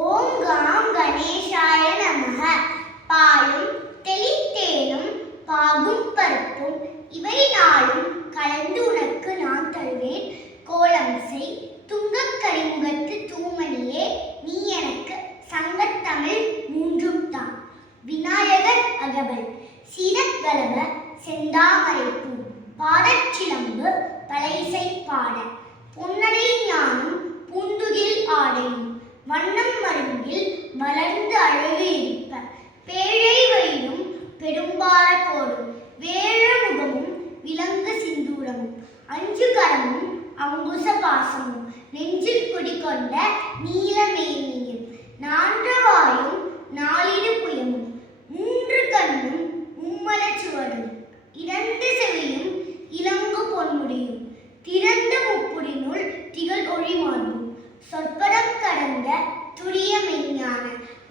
ஓம் com கணேசாய நமக. பாலும் தெளித்தேனும் பாகும் பருப்பும் இவை நாளும் கலந்து உனக்கு நான் தருவேன். கோலம் செய் துங்கக் கரிமுகத்து தூமணியே, நீ எனக்கு சங்கத்தமிழ் மூன்றும் தான். விநாயகர் அகவல். சீதக்கலவ செந்தாமரைப்பூ பாதச்சிலம்பு பலைசை பாட, பொன்னடை ஞானும் பூந்துகில் ஆடையும் வண்ணம் மருங்கில் வளர்ந்து அழகு இருப்ப, பேழை வயிறும் பெரும்பார கோடும் வேழமுகமும் விலங்கு சிந்தூரமும் அஞ்சு கரமும் அங்குச பாசமும் நெஞ்சில் குடிகொண்ட நீலமேனியும் நான்றவாயும் நாளிடு புயமும் மூன்று கண்ணும் மும்மல சுவடும் இரண்டு செவியும் இலங்கு பொன்முடியும் திறந்த முப்புடினுள் திகழ் ஒளி மார்பும் சொற்பதம் கடந்த துரிய மெய்ஞான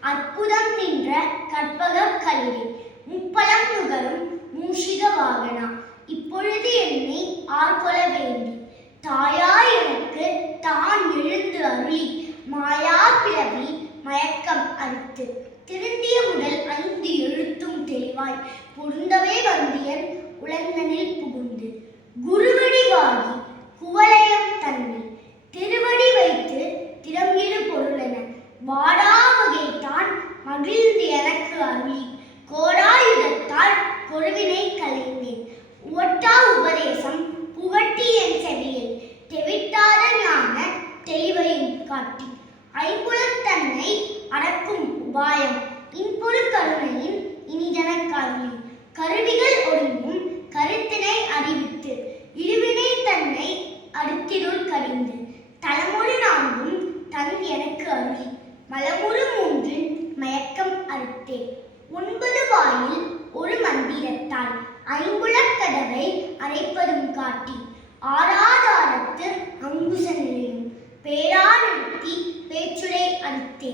அற்புதம் நின்ற கற்பக களிரே, முப்பலம் நுகரும் மூஷிக வாகனா, இப்பொழுது என்னை ஆர்கொள்ள வேண்டி தாயாய் எனக்கு தான் எழுந்து அருளி மாயா பிறவி மயக்கம் அறுத்து திருந்திய முதல் 5 எழுத்தும் தெளிவாய் பொருந்தவே வந்தியன் உளந்தனில் புகுந்து குருவடிவாகி குவலயம் தன்னை திருவடி வைத்து திறமிடு பொருளென வாடா வகைத்தான் மகிழ்ந்து எனக்கு அருளி கோடாயுதத்தால் கொருவினை கலைந்தேன். உவட்டா உபதேசம் புகட்டி என் செவியில் தெவிட்டாத ஞான தெளிவையும் காட்டி ஐம்புலத்தன்னை அடக்கும் உபாயம் இன்பொரு கருணையின் இனிதனக் அருளி கருவிகள் ஒடுங்கும் கருத்தினை அறிவித்து இழிவினை தன்னை அடுத்திருள் கடிந்து தலமொழி 4 தன் எனக்கு அருளி மலமுறு 3 மயக்கம் அறுத்தே. 9 வாயில் ஒரு மந்திரத்தால் ஐம்புலக் கதவை அரைப்பதும் காட்டி ஆராதாரத்து அங்குச நிலையும் பேரா நிறுத்தி பேச்சுரை அறுத்தே.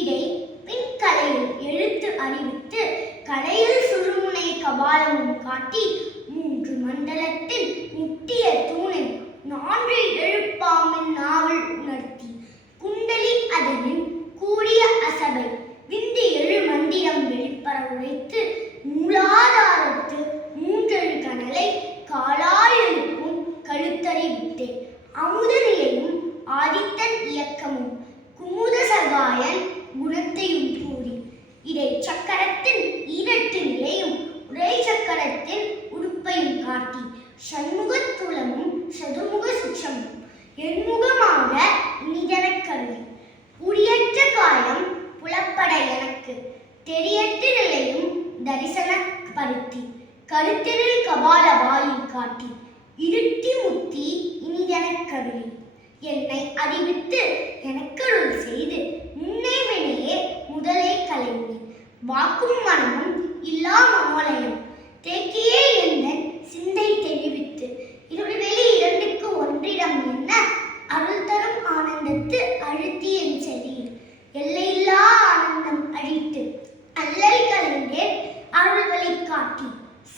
இடை பின்கலையில் எழுத்து அறிவித்து கடையில் சுழுமுனை கபாலமும் காட்டி 3 மண்டலத்தில் முட்டிய தூணில் 4 எழுப்பாமின் நாவல் உணர்த்தி குண்டலி அதனின் கூடிய அசபை விந்து 7 மந்திரம் வெளிப்பட உரைத்து மூலாதாரத்து 3 கனலை காலாயெழுப்பும் கழுத்தறிவித்தே. அமுத நிலையும் ஆதித்தன் இயக்கமும் குமுத சகாயன் குணத்தையும் கூறி இடை சக்கரத்தின் ஈரட்டு நிலையும் உரை சக்கரத்தின் உடுப்பையும் காட்டி சண்முகத்துலமும் சதுர்முக சுட்சமும் எண்முகமாக இனிதனக் கருவி புரியற்ற காயம் புலப்பட எனக்கு தெரியற்ற நிலையும் தரிசன பருத்தி கருத்தினில் கபால வாயில் காட்டி இருட்டி முத்தி இனிதனக் கருவி என்னை அறிவித்து எனக்கருள் செய்து முன்னே வினையே முதலே கலைந்தேன். வாக்கும் மனமும் இல்லா மமோலயம் தேக்கியே எந்தன் சிந்தை தெளிவித்து இருள்வெளி 2க்கு ஒன்றிடம் என்ன அருள் தரும் ஆனந்தத்து அழுத்தி என் செடியில் எல்லையில்லா ஆனந்தம் அழித்து அல்லல் கலைந்தேன் அருள் வழி காட்டி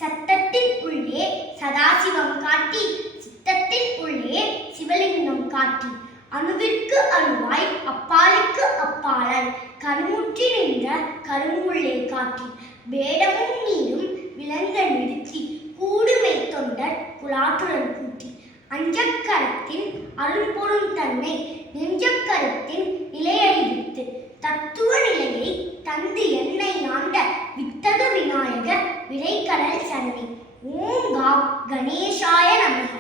சத்தத்தின் உள்ளே சதாசிவம் காட்டி சித்தத்தின் உள்ளே சிவலிங்கம் காட்டி அணுவிற்கு அணுவாய் அப்பாலுக்கு அப்பாலாய் கருமுற்றி நின்ற கருங்குள்ளே காட்டி வேடமும் நீரும் விளங்க நிறுத்தி கூடுமை தொண்டர் குலாற்றுடன் கூட்டி அஞ்சக்கரத்தின் அருள்பொருள் தன்னை நெஞ்சக்கரத்தின் நிலையறிவித்து தத்துவ நிலையை தந்து என்னை ஆண்ட வித்தக விநாயகர் விரைக்கடல் சரணி. ஓம் காம் கணேசாய நமக.